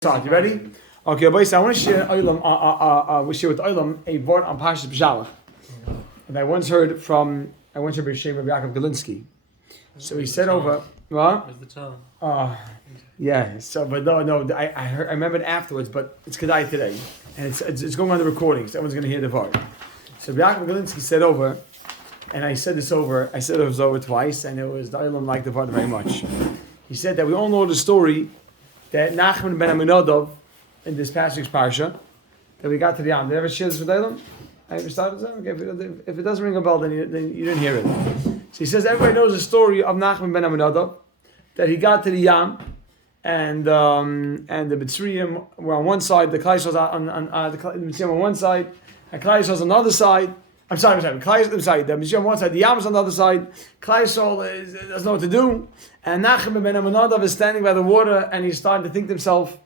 Start. You ready? Okay, boys. I want to share we share with Olam a word on Parshas B'Shalach. And I once heard B'Shem Rabbi Yaakov Galinsky. So he said over what? Where's the child? Yeah. So, but no. I remembered afterwards, but it's Kedai today, and it's going on the recording. So everyone's going to hear the word. So Rabbi Yaakov Galinsky said over, and I said it was over twice, and it was the Olam liked the word very much. He said that we all know the story that Nachman ben Aminadab in this passage parsha that we got to the Yam. Did I ever share this with Eilam? I ever started that? Okay, if it doesn't ring a bell, then you didn't hear it. So he says everybody knows the story of Nachman ben Aminadab that he got to the Yam and the Mitzrayim were on one side, the Klai was on the Mitzrayim on one side, and Klai was on the other side. The Mitzrayim on one side, the Yam is on the other side. Klai doesn't know what to do. And Nachman ben Aminadab is standing by the water, and he's starting to think to himself,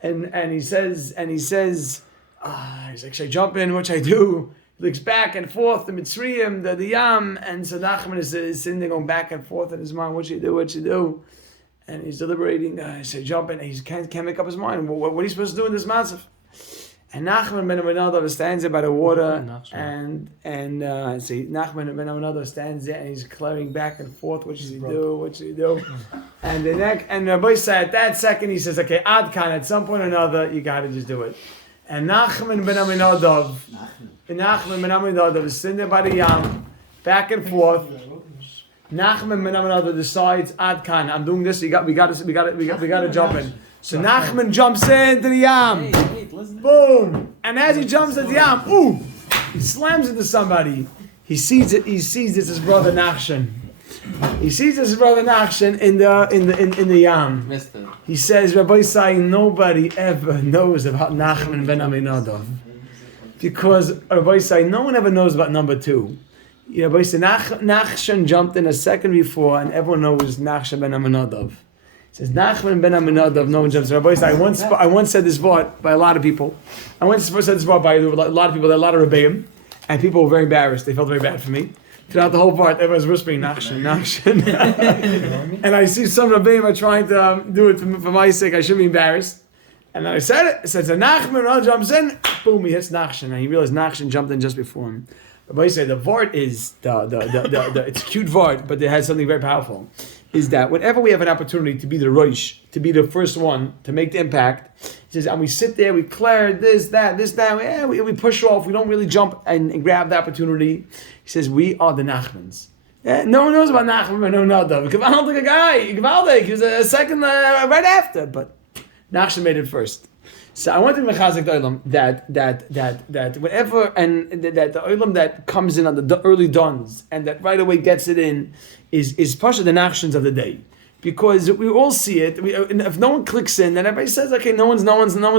and he says, he's like, should I jump in? What should I do? He looks back and forth, the Mitzrayim, the Yam, and so Nachman is sitting there going back and forth in his mind. What should he do? What should he do? And he's deliberating. He said, jump in. He can't make up his mind. What are you supposed to do in this matzv? And Nachman ben Aminadab stands there by the water, and Nachman ben Aminadab stands there and he's declaring back and forth, what should he do? What should he do? And Rabbi said at that second he says, okay, Adkan, at some point or another you got to just do it. And Nachman ben Aminadab is sitting there by the Yam, back and forth. Nachman ben Aminadab decides, Adkan, I'm doing this. We got to jump in. So Nachman jumps into the Yam. Boom! And as he jumps into the Yam, he slams into somebody. He sees it's his brother Nachshon. He sees his brother Nachshon in the Yam. He says, Rabbi Sai, nobody ever knows about Nachman ben Aminadab. Because Rabbi Sai, no one ever knows about number two. Rabbi Sai, Nachshon jumped in a second before, and everyone knows Nachshon ben Aminadab. Says Nachman ben Aminadab, no one jumps in. Rabbi Say, I once said this word by a lot of people. I once said this word by a lot of people, a lot of Rebbeim, and people were very embarrassed. They felt very bad for me. Throughout the whole part, everyone's whispering Nachshon. And I see some Rebbeim are trying to do it for my sake. I shouldn't be embarrassed. And then I said it. It says Nachman jumps in. Boom! He hits Nachshon, and he realized Nachshon jumped in just before him. Rabbi Say, the word is it's a cute word, but it has something very powerful. Is that whenever we have an opportunity to be the Rosh, to be the first one, to make the impact, he says, and we sit there, we declare this, that, we push off, we don't really jump and grab the opportunity. He says, we are the Nachmans. No one knows about Nachman ben Aminadab. Gewaldig guy, gewaldig. He was a second right after, but Nachman made it first. So I want to mechazek the Olam that whatever and that the Olam that comes in on the early dawns and that right away gets it in is part of the Nachshons of the day, because we all see it. If no one clicks in, then everybody says, okay, no one's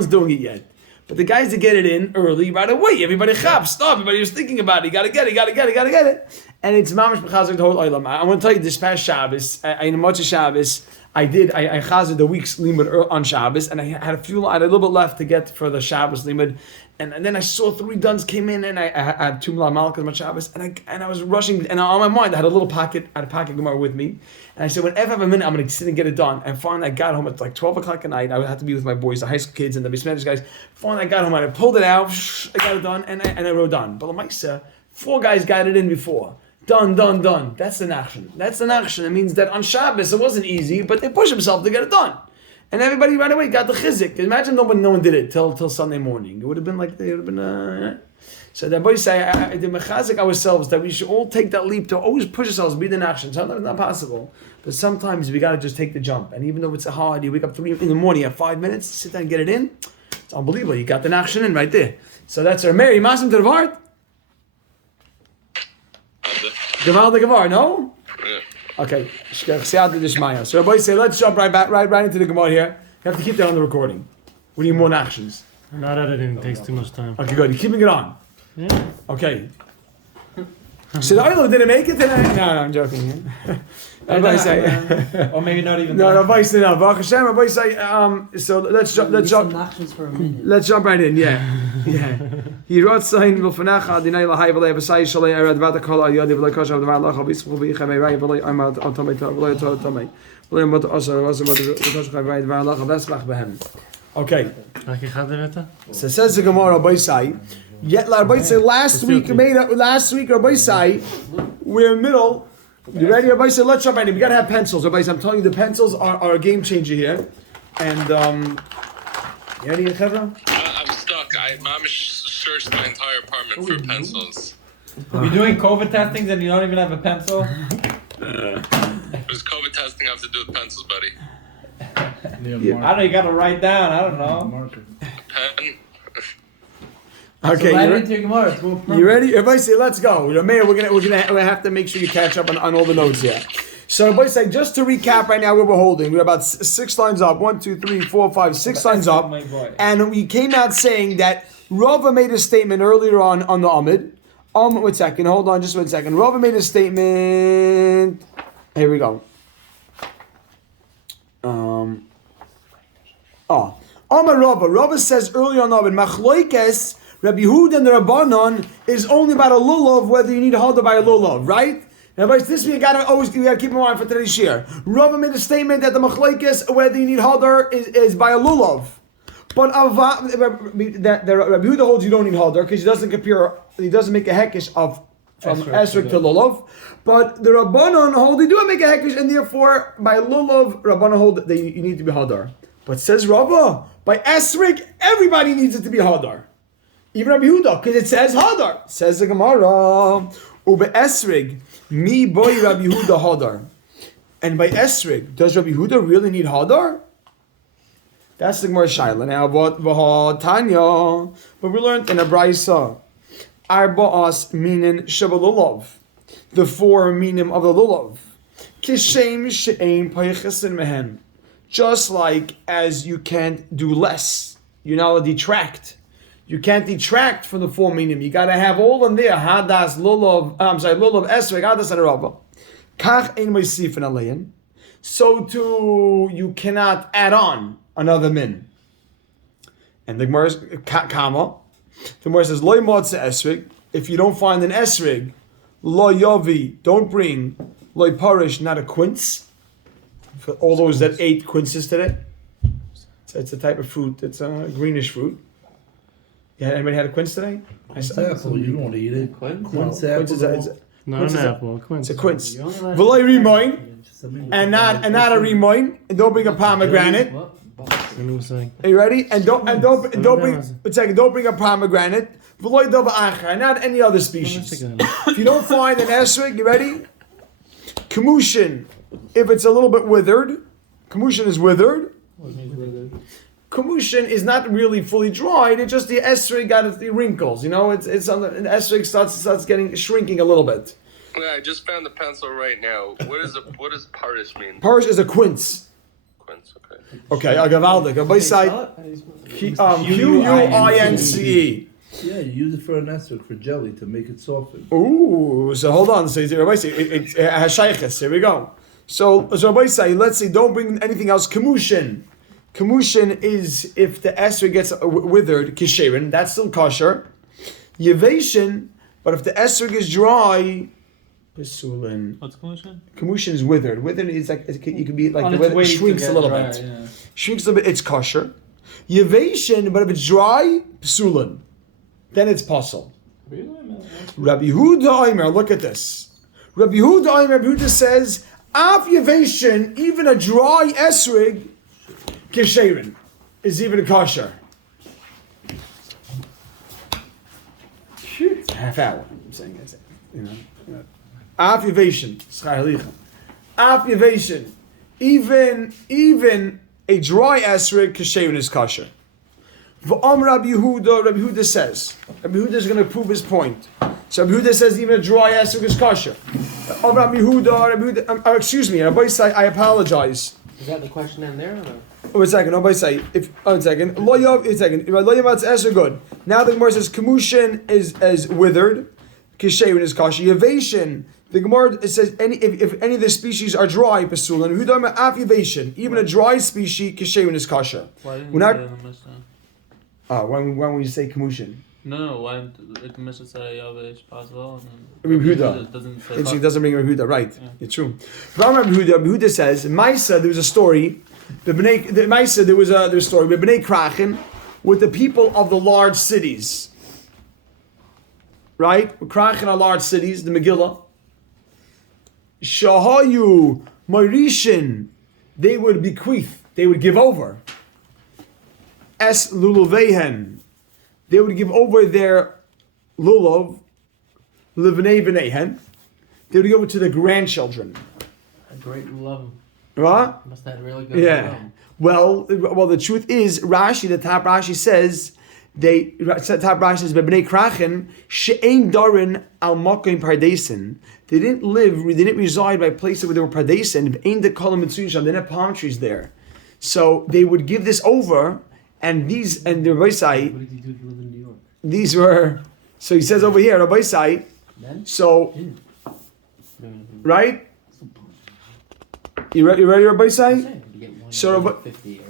doing it yet. But the guys that get it in early, right away, everybody chaps, stop. Everybody was thinking about it. You gotta get it. And it's mamash mechazek the whole Olam. I want to tell you this past Shabbos, in Motzei Shabbos. I chazed the week's limud on Shabbos, and I had a little bit left to get for the Shabbos limud, and then I saw 3 duns came in, and I had 2 malachas on Shabbos, and I was rushing, and on my mind I had a little pocket, Gemara with me, and I said, whenever I have a minute, I'm going to sit and get it done. And finally, I got home at like 12 o'clock at night. I had to be with my boys, the high school kids, and the Bismedish guys. Finally, I got home, and I pulled it out, I got it done, and I wrote done. But Lamaisa, 4 guys got it in before. Done. That's the Nachshon. It means that on Shabbos it wasn't easy, but they pushed themselves to get it done. And everybody right away got the chizik. Imagine no one did it till Sunday morning. It would have been like, So the boys say, the mechazik ourselves, that we should all take that leap to always push ourselves, be the Nachshon. Sometimes it's not possible. But sometimes we got to just take the jump. And even though it's hard, you wake up 3 in the morning, you have 5 minutes, sit down and get it in. It's unbelievable. You got the Nachshon in right there. So that's our Mary. Masim to the Vart. Gewaldig Gemara, no? Yeah. Okay. So Rabbi say, let's jump right into the Gemara here. You have to keep that on the recording. We need more Nachshons. Not editing, it takes too much time. Okay, good. You're keeping it on. Yeah. Okay. So the Oilo didn't make it tonight? No, I'm joking. Rabbi say, or maybe not even. No, Rabbi say no. Baruch Hashem, Rabbi say. So let's jump. For a minute. Let's jump right in. Yeah. He wrote saying, "V'fanacha adinai lahai v'lei v'sai shalei arad v'ata kol ayadi v'lei koshav v'dvar lacha v'ismu v'yichamei rai v'lei amad otomei v'lei otomei v'lei mot asar v'asar v'lei koshav rai v'dvar lacha v'esmach b'hem." Okay. Like ich hatte weiter? So it says the Gemara, Rabbi Sai. Yet, Rabbi Sai, last week, Rabbi Sai, we're in middle. You ready, Rabbi Sai? Let's jump right in. We gotta have pencils, Rabbi Sai. I'm telling you, the pencils are a game changer here. And, you ready, Chevra? I'm stuck. Mom searched my entire apartment for pencils. You're doing COVID testing and you don't even have a pencil? What does COVID testing have to do with pencils, buddy? I don't know, you gotta write down, I don't know. Pen? Okay, So write into your Gemara. It's more you ready? Rabbi Say, let's go. Mayor, we're gonna have to make sure you catch up on all the notes here. So Rabbi Say, just to recap right now where we're holding, we're about 6 lines up. 1, 2, 3, 4, 5, 6 lines up. And we came out saying that Rava made a statement earlier on the Amid. 1 second, hold on just 1 second. Rava made a statement. Here we go. Amar Rava says earlier on Amid, Machloikes, Rabbi Yehuda and the Rabbanon is only about a lulav, whether you need Hadar by a lulav, right? Now, this we gotta keep in mind for today's share. Rava made a statement that the Machloikes, whether you need Hadar is by a lulav. But the Rabbi Yehuda holds you don't need Hadar because he doesn't make a hekesh from Esrog to Lulav. But the Rabbanon hold they do make a hekesh, and therefore by Lulav, Rabbanon hold that you need to be Hadar. But says Rava, by Esrog, everybody needs it to be Hadar. Even Rabbi Yehuda, because it says Hadar. Says the Gemara, Ube Esrog, mi boy Rabbi Yehuda Hadar. And by Esrog, does Rabbi Yehuda really need Hadar? That's the Gemara Shaila. Now, but Tanya, but we learned in a Brisa, Arba'as minin shabalulav, the 4 minim of the lulav, kishem she'ein paychesin mehen. Just like as you can't do less, you're not allowed to detract. You can't detract from the 4 minim. You got to have all in there. Hadas lulav, lulav esrog hadas and rava. Kach ein meisifin alein. So too you cannot add on another min. And the Gemara is kama. The Gemara says loy motze esrig. If you don't find an esrig, lo yovi, don't bring loy parish, not a quince. For all those that ate quinces today, it's a type of fruit. It's a greenish fruit. Yeah, anybody had a quince today? Quince apple, you don't eat it. Quince apple. Not an apple, quince. It's a quince. V'loy rimoin, and not a rimoin, and don't bring a pomegranate. Are you ready? And don't bring a pomegranate. V'loy dova achar, not any other species. If you don't find an esrog, you ready? Kamushin, if it's a little bit withered, kamushin is withered. Kamushin is not really fully dried. It's just the esrog got the wrinkles. You know, it's on the esrog starts shrinking a little bit. Yeah, I just found the pencil right now. What does parish mean? Parish is a quince. Quince, okay. Okay, Agavaldik. Everybody say Quince. Yeah, you use it for an esrog, for jelly, to make it soften. Ooh, so hold on. So everybody say it has shaykhs. Here we go. So everybody say, let's say, don't bring anything else. Kamushin. Kamushin is if the esrog gets withered, kisherin, that's still kosher. Yeveshin, but if the esrog is dry, pesulin. What's kamushin? Kamushin is withered. Withered is like it can be like On the its way way it shrinks to a little get bit. dry, yeah. Shrinks a little bit. It's kosher. Yeveshin, but if it's dry, pesulin, then it's pasul. Really, man? Rabbi Yehuda Omer, look at this. Rabbi Yehuda Omer, Rabbi Yehuda says, Af Yeveshin, even a dry esrig, Kisherin, is even kosher. It's half hour. I'm saying it. You know. Af Yeveshin, Schar Halichem. Af Yeveshin, even a dry esrig, Kisherin is kosher. V'am Rabbi Yehuda says, Rabbi Yehuda is going to prove his point. So Rabbi Yehuda says even a dry esrog is kosher. Rabbi Yehuda, excuse me, Rabbi say, I apologize. Is that the question in there or no? One second, Rabbi say, one second. Loyav esrog good. Now the Gemara says Kamushin is withered, Kisherin is kosher. Yeveshin, the Gemara says if any of the species are dry, pasul, and Yehuda af Yeveshin, even a dry species, Kisherin is kosher. Why didn't We're you not. say that much time? When we say Kamushin. No, why it misses Yavish possible? Rabbi Yehuda. It doesn't say. And she doesn't bring Rabbi Yehuda, right? It's true. Rabbi Yehuda says, Maisa, there was a story. Maisa, there was a story. B'nei Krachen, with the people of the large cities. Right? Krachen are large cities, the Megillah. Shahayu, Moirishin, they would bequeath, they would give over. Es Luluvehen, they would give over their Lulav, Livnei V'neihen, they would give over to their grandchildren. A great love. Right? Must have had really good Yeah. love. Well, the truth is, Rashi, the top Rashi says, top Rashi says, B'nei Krachen, she'ein darin al makim pardesin. They didn't reside by places where there were pardesin. B'ein dekolim mitzuyisham. They didn't have palm trees there. So they would give this over, and the Rabbi Sai, What did you do if you live in New York? these were, so he says over here, Rabbi Sai, Then? so, right? You ready, Rabbi Sai? So, So, Rabbi- 50 years.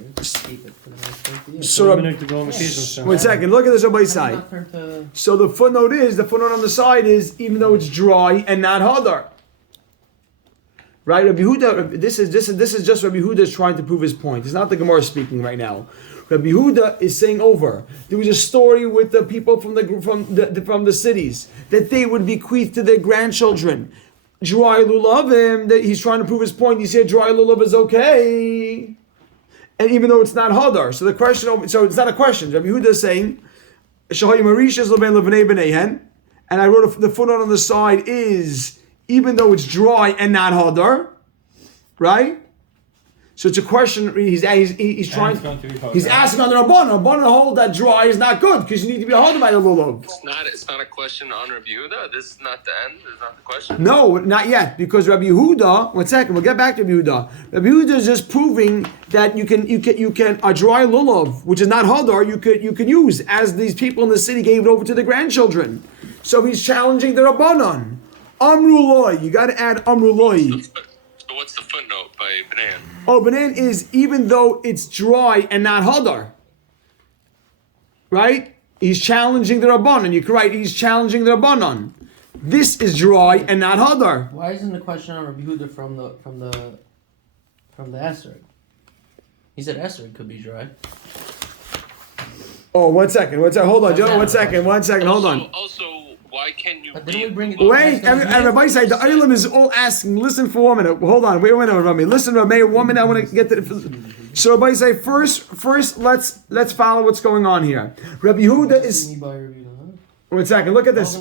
Keep it for the next 50 years. So, We need to go on vacation. one second, look at this Rabbi How does Sai. that turn to- So the footnote on the side is, even though it's dry and not hadar. Right? Rabbi Yehuda, this is just Rabbi Yehuda is trying to prove his point. It's not the Gemara speaking right now. Rabbi Yehuda is saying over. There was a story with the people from the cities that they would bequeath to their grandchildren. Dry lulavim, that he's trying to prove his point. He said dry lulav is okay. And even though it's not hadar. So the question, so it's not a question. Rabbi Yehuda is saying, and I wrote the footnote on the side is, even though it's dry and not hadar, right? So it's a question. He's trying. He's asking on the Rabbanan. Rabbanan hold that dry is not good because you need to be hadar by the lulav. It's not a question on Rabbi Yehuda. This is not the end. This is not the question. No, not yet, because Rabbi Yehuda. One second, we'll get back to Rabbi Yehuda. Rabbi Yehuda is just proving that you can a dry lulav, which is not hadar, you can use as these people in the city gave it over to the grandchildren. So he's challenging the Rabbanan. Amruloi, you got to add Amruloi. So what's the footnote by Benan? Oh, Benan is even though it's dry and not hadar. Right? He's challenging the Rabbanan. You're right. He's challenging the Rabbanan. This is dry and not hadar. Why isn't the question on Rabbi Yehuda from the Esrog? He said Esrog could be dry. Oh, one second. Hold on, Joe. One second. Hold on. Also, why can't you But didn't we bring it? Wait, everybody say the Eilim is all asking. Listen for 1 minute. Hold on. Wait a minute, Rami. Listen, Rami. 1 minute. I want to get to. So everybody say first. Let's follow what's going on here. Rabbi Yehuda is. 1 second. Look at this.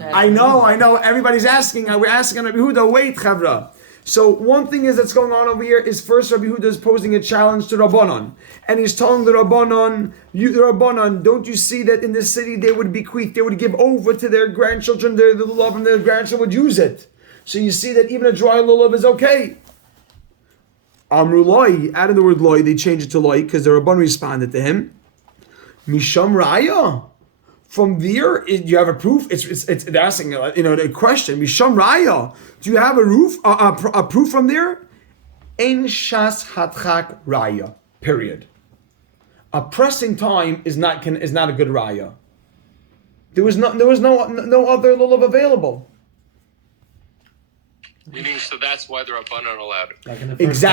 I know. Everybody's asking. We're asking Rabbi Yehuda. Wait, Chavra. So one thing is that's going on over here is first Rabbi Yehuda is posing a challenge to Rabbanon. And he's telling the Rabbanon, don't you see that in this city they would bequeath, they would give over to their grandchildren, their lulav, and their grandchildren would use it. So you see that even a dry lulav is okay. Amru loy, adding the word loy, they changed it to loy because the Rabban responded to him. Misham raya. From there, do you have a proof? It's they're asking the question. Misham raya. Do you have a proof from there? Ein shas hatchak raya. Period. A pressing time is not a good raya. There was no other lulav available. Meaning, so that's why the Rabbanan allowed it. Like in the first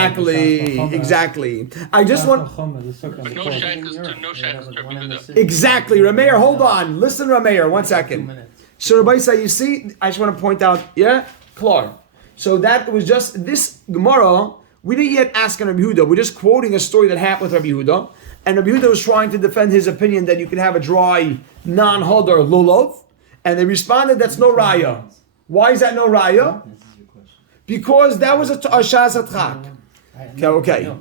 Exactly. I just want. But no shaykhs to Rabbi Yehuda. Exactly, Rameir. Hold on. Listen, Rameir. 1 second. So Rabbi say, you see, I just want to point out, Klar. So that was just this Gemara. We didn't yet ask on Rabbi Yehuda. We're just quoting a story that happened with Rabbi Yehuda. And Rabbi Yehuda was trying to defend his opinion that you can have a dry, non-hadar lulav. And they responded, that's no raya. Why is that no raya? Because that was a shas atchak. Okay.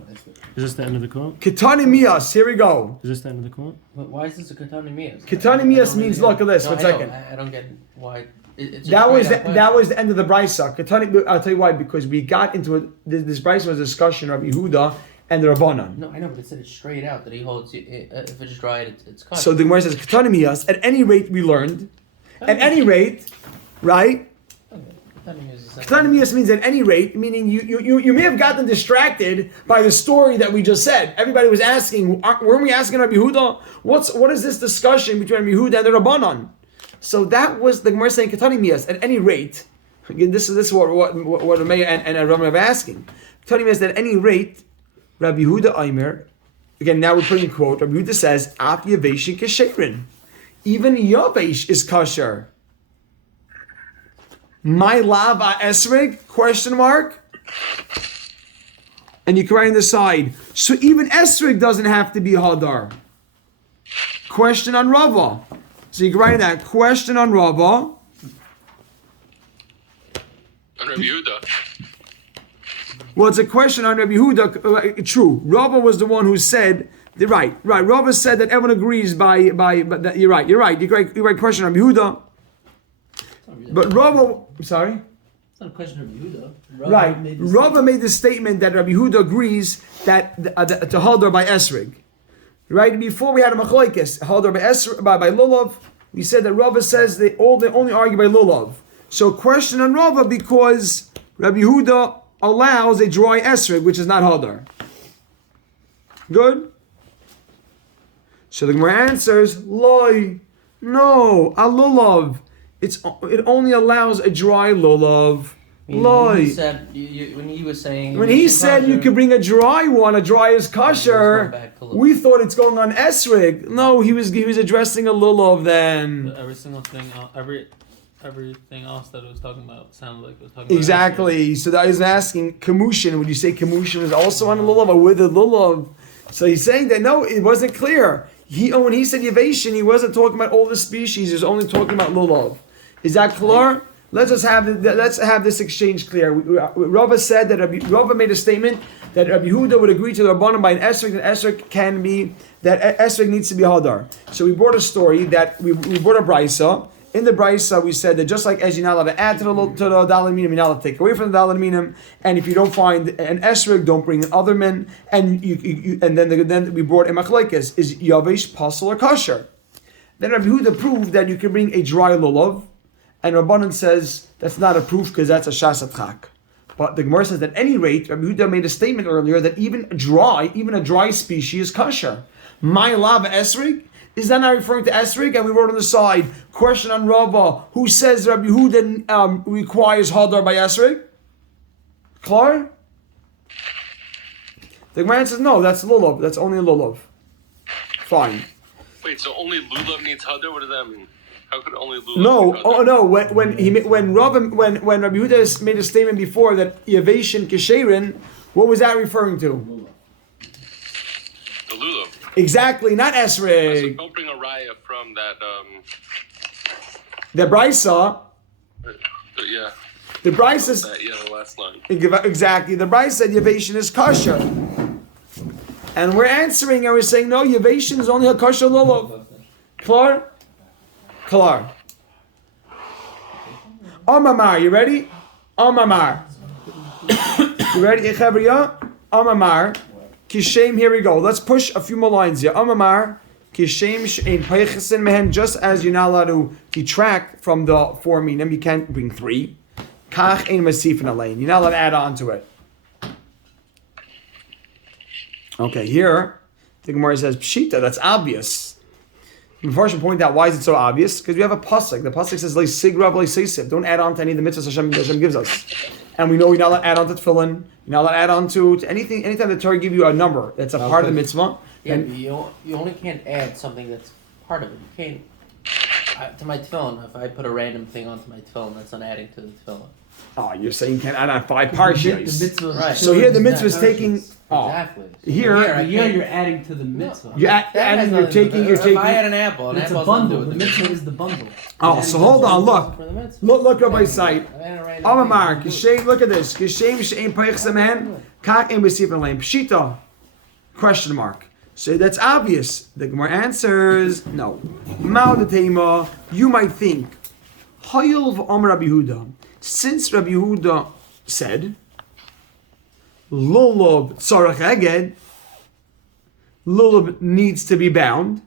Is this the end of the quote? Ketani miyas. Here we go. Is this the end of the quote? But why is this a Katani Miyas? Ketani miyas means, look at this. No, 1 second. I don't get why. It's That was the end of the brisa. Ketani, I'll tell you why. Because we got into it. This brisa was a discussion of Yehuda and the Rabbanan. No, I know, but it said it straight out that he holds if it's dried, it's cut. So the Gemara says Ketani miyas. At any rate, we learned. At any rate, right? Katan Miyas means at any rate, meaning you may have gotten distracted by the story that we just said. Everybody was asking, weren't we asking Rabbi Yehuda, what is this discussion between Rabbi Yehuda and the Rabbanon? So that was the Gemara saying Katan Miyas, at any rate. Again, this is what Rameya and Rambam are asking. Katan Miyas, at any rate, Rabbi Yehuda Aimer, again, now we're putting a quote, Rabbi Yehuda says, Af Yaveshin Kesherin. Even Yavesh is kosher. My lava esrig? Question mark. And you can write on the side. So even esrig doesn't have to be hadar. Question on Rava. So you can write that. Question on Rava. On Rabbi Yehuda. Well, it's a question on Rabbi Yehuda. True. Rava was the one who said. Right. Rava said that everyone agrees by that. You're right. You're right. Question on Rabbi Yehuda. But Rava, sorry? It's not a question of Yehuda. Rava made the statement that Rabbi Yehuda agrees that to Haldor by Esrig. Right? Before we had a Machlokes, Haldor by Esrig, by Lulav, we said that Rava says they only argue by Lulav. So question on Rava because Rabbi Yehuda allows a dry Esrig, which is not Haldor. Good? So the Gemara answers, Loi, no, a Lulav. It only allows a dry lulav. When he said, when he was saying... When he said you could bring a dry one, a dry is kosher, we thought it's going on esrig. No, he was addressing a lulav then. Every single thing, everything else that it was talking about sounded like it was talking Exactly. So that is asking, Kamushin, would you say Kamushin is also on a lulav or with a lulav? So he's saying that no, it wasn't clear. When he said Yaveshin, he wasn't talking about all the species, he was only talking about lulav. Is that clear? Let's have this exchange clear. Rava said that Rava made a statement that Rabbi Yehuda would agree to the Rabbanim by an esrog, that esrog needs to be hadar. So we brought a story that we brought a brisa. In the brisa, we said that just like as you're not allowed to add to the daled minim, you're not allowed to take away from the daled minim. And if you don't find an esrog, don't bring in other men. And then we brought a machlokes, is yavesh pasal or kosher? Then Rabbi Yehuda proved that you can bring a dry lulav. And Rabbanan says that's not a proof because that's a shasatchak. But the Gemara says that at any rate, Rabbi Yehuda made a statement earlier that even a dry species is kosher. My lava esrig, is that not referring to esrig? And we wrote on the side, question on Rava, who says Rabbi Yehuda requires hadar by esrig? Klar? The Gemara says no, that's lulav. That's only a lulav. Fine. Wait, so only lulav needs hadar? What does that mean? How could only lulav? No. When Rabbi Yehuda made a statement before that Yaveshin Kesherin, what was that referring to? The lulav. Exactly, not esrog. So don't bring a raya from that. The brisa. Yeah. The brisa is the last line. Exactly. The brisa said Yaveshin is kosher, and we're answering and we're saying no. Yaveshin is only a kosher lulav. Klar. Amamar, you ready? Amamar. You ready? Ichabriya? Amamar. Kishem, here we go. Let's push a few more lines here. Amamar. Kishem she'ein peichesin mehen. Just as you're not allowed to detract from the 4 minim, you can't bring 3. Kach ein masifin alein. You're not allowed to add on to it. Okay, here, the Gemara says, Pshita, that's obvious. The Mepharshim point out why is it so obvious? Because we have a pasuk. The pasuk says "Leisigrav leisisiv." Don't add on to any of the mitzvahs Hashem gives us, and we know you're not allowed to add on to tefillin. You're not allowed to add on to anything. Anytime the Torah give you a number that's a part of the mitzvah. Yeah, you only can't add something that's part of it. You can't to my tefillin. If I put a random thing onto my tefillin, that's not adding to the tefillin. Oh, you're saying you can't add on 5 parshas. The mitzvah, Right. So here the mitzvah is taking. Exactly. Here you're adding to the mitzvah. You're adding. You're taking. If I had an apple, It's a bundle. The mitzvah is the bundle. Oh, so hold on. Look at my site. Amamar. Amamar. Kishem. Look at this. Kishem she'ein peichesin mehen. Kach ein masifin alein. Pshita. Question mark. So that's obvious. The Gemara answers no. Ma'odatema. You might think. Hayil v'Amar Rabbi Yehuda. Since Rabbi Yehuda said, Lulav tzarach eged, Lulav needs to be bound.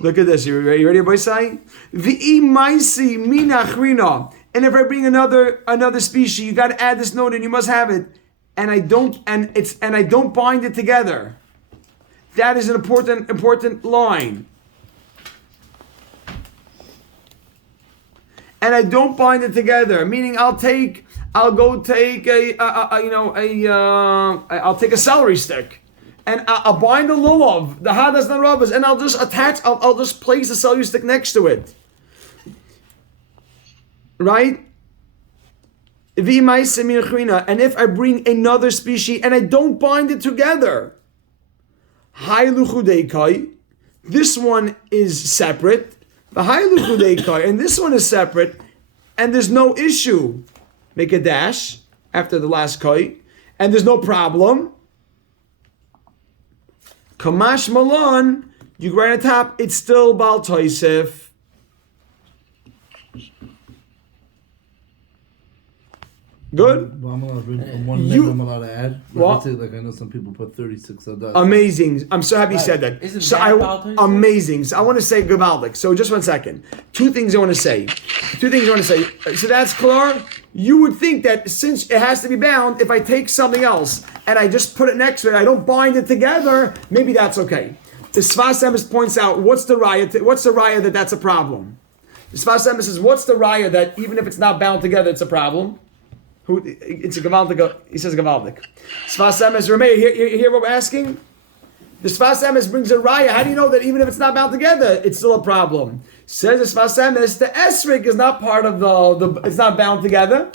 Look at this. You ready, boy? Say, v'i maisi minachrina. And if I bring another species, you got to add this note, and you must have it. And I don't bind it together. That is an important line. And I don't bind it together. Meaning, I'll take a celery stick, and I'll bind the lulav, the hadas and rabbas, and I'll just place the celery stick next to it. Right? And if I bring another species and I don't bind it together, this one is separate. And this one is separate, and there's no issue. Make a dash after the last koi, and there's no problem. Kamash Malon, you write on top, it's still Baal Toisef. Good? Well, I'm allowed to bring one You- name I'm allowed to add. Like, What? let's say, like I know some people put 36 of that. Amazing. I'm so happy you said that. Isn't So that Baal Toisef? amazing. So I want to say Gavaldik. So just 1 second. Two things I want to say. So that's clear. You would think that since it has to be bound, if I take something else and I just put it next to it, I don't bind it together, maybe that's okay. The Sfas Emes points out, what's the raya that that's a problem? The Sfas Emes says, what's the raya that even if it's not bound together, it's a problem? It's a Gavaldik. He says Gavaldik. Sfas Emes, Rameh, hear what we're asking? The Sfas Emes brings a raya. How do you know that even if it's not bound together, it's still a problem? Says the Sfas Emes, the esrig is not part of it's not bound together.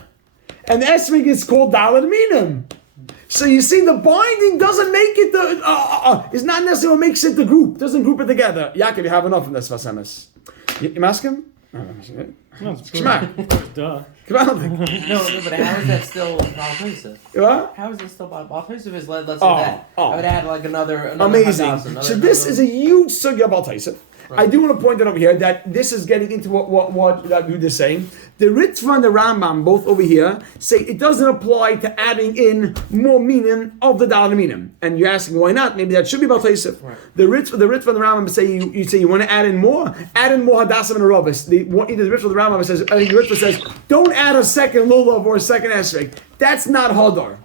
And the esrig is called dalad minim. So you see, the binding doesn't make it it's not necessarily what makes it the group. Doesn't group it together. Yaakov, you have enough in this Sfas Emes. You ask him? No, it's Shema. duh. Gavaldik. No, but how is that still Baal Toisef? What? How is it still Baal Toisef? Is let's say that. oh. I would add like another Amazing. Hadassah, So this is a huge sugya about Taisef. I do want to point out over here that this is getting into what Yud is saying. The Ritva and the Rambam, both over here, say it doesn't apply to adding in more meaning of the Dalad Minim. And you're asking why not? Maybe that should be about Taisef. Right. The Ritva and the Rambam say you want to add in more Hadassim and Arabis. Either the Ritva or the Rambam says, I think the Ritva says, don't add a second lulav or a second esrog. That's not Hadar.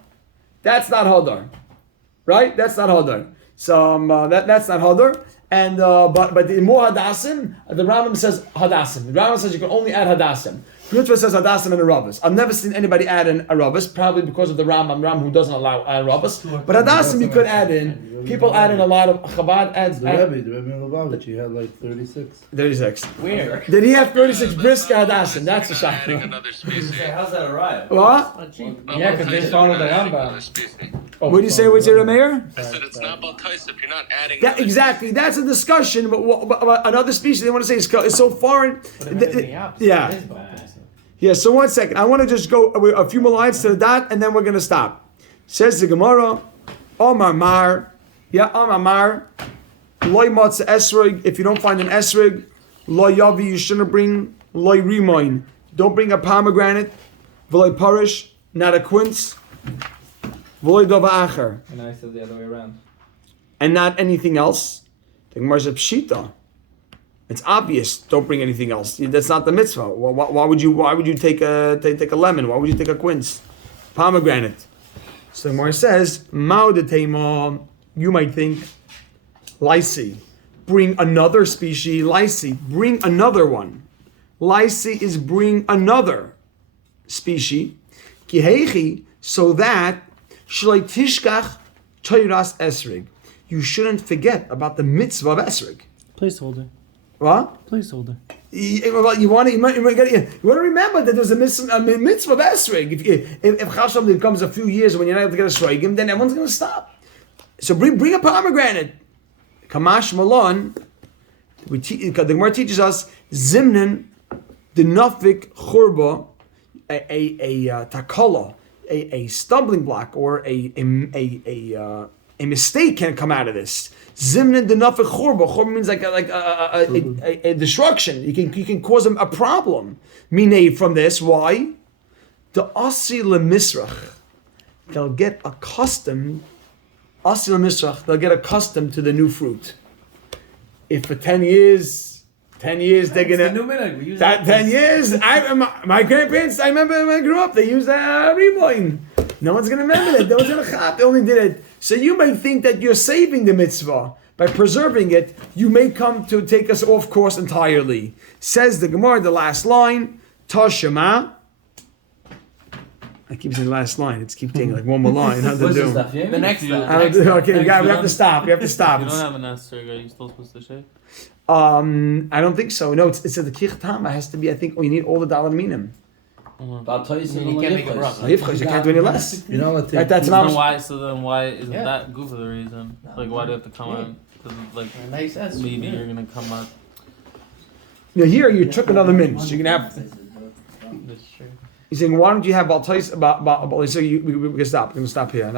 Right? That's not Hadar. So that's not Hadar. And but the more Hadassim, the Rambam says Hadassim. The Rambam says you can only add Hadassim. Ritva says Hadassim and Arabas. I've never seen anybody add in Arabas, probably because of the Rambam who doesn't allow Arabas. But Hadassim you could add in. People add in a lot of Chabad adds. The Rebbe in Lubavitch, he had like 36. 36. Where? Did he have 36 brisker Hadassim? That's a shock. Adding another species. How's that arrive? What? Yeah, 'cause they follow the Rambam. Another species. What do you say? What's your mayor? I said it's not about Taisef. You're not adding. That, another exactly. That's a discussion. But another species they want to say is so foreign. Yeah. Yeah, so 1 second. I want to just go a few more lines to the dot, and then we're going to stop. Says the Gemara, Omar Mar. Yeah, Omar Mar. Loy Matza Esrig. If you don't find an Esrig, Loy Yavi, you shouldn't bring Loy Rimoin. Don't bring a pomegranate. V'loy Parish, not a quince. V'loy Dova Acher. And I said the other way around. And not anything else. The Gemara says Pshita. It's obvious. Don't bring anything else. That's not the mitzvah. Why would you take a lemon? Why would you take a quince? Pomegranate. So the Gemara says, Mao de Tema, you might think, Lysi. Bring another species. Lysi. Bring another one. Lysi is bring another species. Kihechi, so that Shloi Tishkach Toiras Esrig. You shouldn't forget about the mitzvah of Esrig. Placeholder. What? Placeholder. You want to remember that there's a mitzvah of esrog. If Chashem comes a few years when you're not able to get a shrogim, then everyone's going to stop. So bring a pomegranate. Kamash Malon. The Gemara teaches us zimnin denafik churba, a takala, a stumbling block or a mistake can come out of this. Zimnin denafik churba. Churba means like a destruction. You can cause them a problem. Mine from this. Why? The asi lemisrach. They'll get accustomed. Asi lemisrach. They'll get accustomed to the new fruit. if for 10 years they're It's the gonna new minute. We use that 10 years. My grandparents. I remember when I grew up. They used reboin. No one's gonna remember that. No one's gonna chap. They only did it. So you may think that you're saving the mitzvah by preserving it. You may come to take us off course entirely. Says the Gemara, the last line. Toshema. I keep saying the last line. It's keep taking like one more line. How to What's do? this stuff, Jamie? The next you- one. Okay, we have to stop. We have to stop. If you don't have an asterisk, are you still supposed to shave? I don't think so. No, it's at the Kirchtama. It has to be. I think. Oh, you need all the dollar minim. I'll tell you You something. can't make a bracha. You can't do any less. You know what? That's So not. then why isn't Yeah. that goof of the reason? Like why do you have to come out? Like A nice ass. maybe you're gonna come out. Here you took another min, so you can have. That's true. He's saying, why don't you have Baltais about so we can stop. We're gonna stop here.